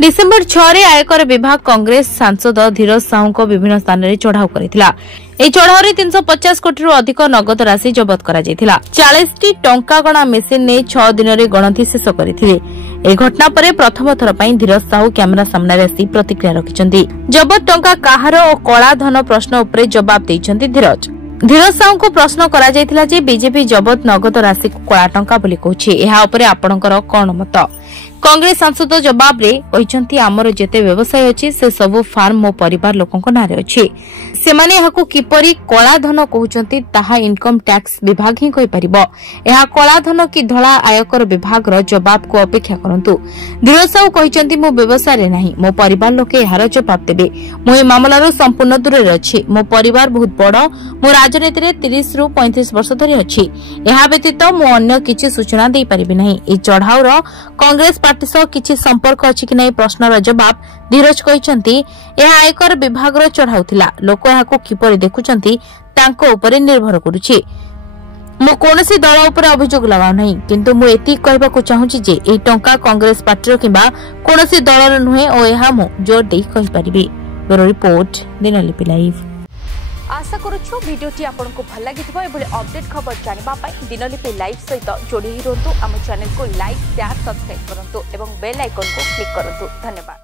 December 6 रे आयकर विभाग कांग्रेस सांसद धीरज साहू को विभिन्न स्थान में चढ़ाऊ करथिला। ए चढ़ाऊ रे 350 कोटी रु अधिक नगद राशि जबत करा जायथिला। 40 टी टंका गणा मेसिन ने 6 दिन रे गणति शेष करथिले। ए घटना परे प्रथम थर पई धीरज साहू कैमरा सामने आसी प्रतिक्रिया रखिसंती। जबत टंका काहार और कला धन प्रश्न उपरे जवाब दैछंती धीरज साहू को प्रश्न करा जायथिला जे बीजेपी जबत नगद राशि को कला टंका बोली कहछि। एहा उपरे आपणकर कोन मत? कांग्रेस सांसद जवाब रे कहिसंती आमर जेते व्यवसाय अछि से सब फार्म मो परिवार लोकन नारे अछि। से माने हाकु किपरि कला धन कहउचंती ताहा इनकम टैक्स विभाग ही कहि परिबो। एहा कला धन की धला आयकर विभाग रो जवाब को अपेक्षा करंतु। धीरज साहू कहिसंती मो व्यवसाय रे नाही, मो परिवार लोके एहार जवाब देबे। मो ए मामला रो संपूर्ण दूर रे अछि। मो परिवार बहुत बड़, मो राजनीति रे 30 रु 35 वर्ष धरि अछि। एहा व्यतीत मो अन्य किछि सूचना देई परिबे नाही। ए चढ़ाऊ रो कांग्रेस पार्टी सह किछि संपर्क अछि कि नै प्रश्नर जवाब धीरज कहिसंती एहा आयकर विभाग रो चढ़ाऊ थिला। लोक एहाको किपरि देखुचंती तांको उपरे निर्भर करूछि। मो कोनोसी दल उपरे अभियोग लगाउ नै, किंतु मो एति कहबाको चाहूछि जे ए टंका कांग्रेस पार्टी रो किबा कोनोसी दलर नुहे ओ एहा मो जोर देई कहि परिबे। Bureau report Dinalipi live. आशा करूछु वीडियोटी आपनको भल लागिथिबो। एबोले अपडेट खबर जानिबा पई दिनलिपि लाइव सहित जोड़ी रहंतु। आम चैनल को लाइक शेयर सब्सक्राइब करंतु एवं बेल आइकन को क्लिक करंतु। धन्यवाद।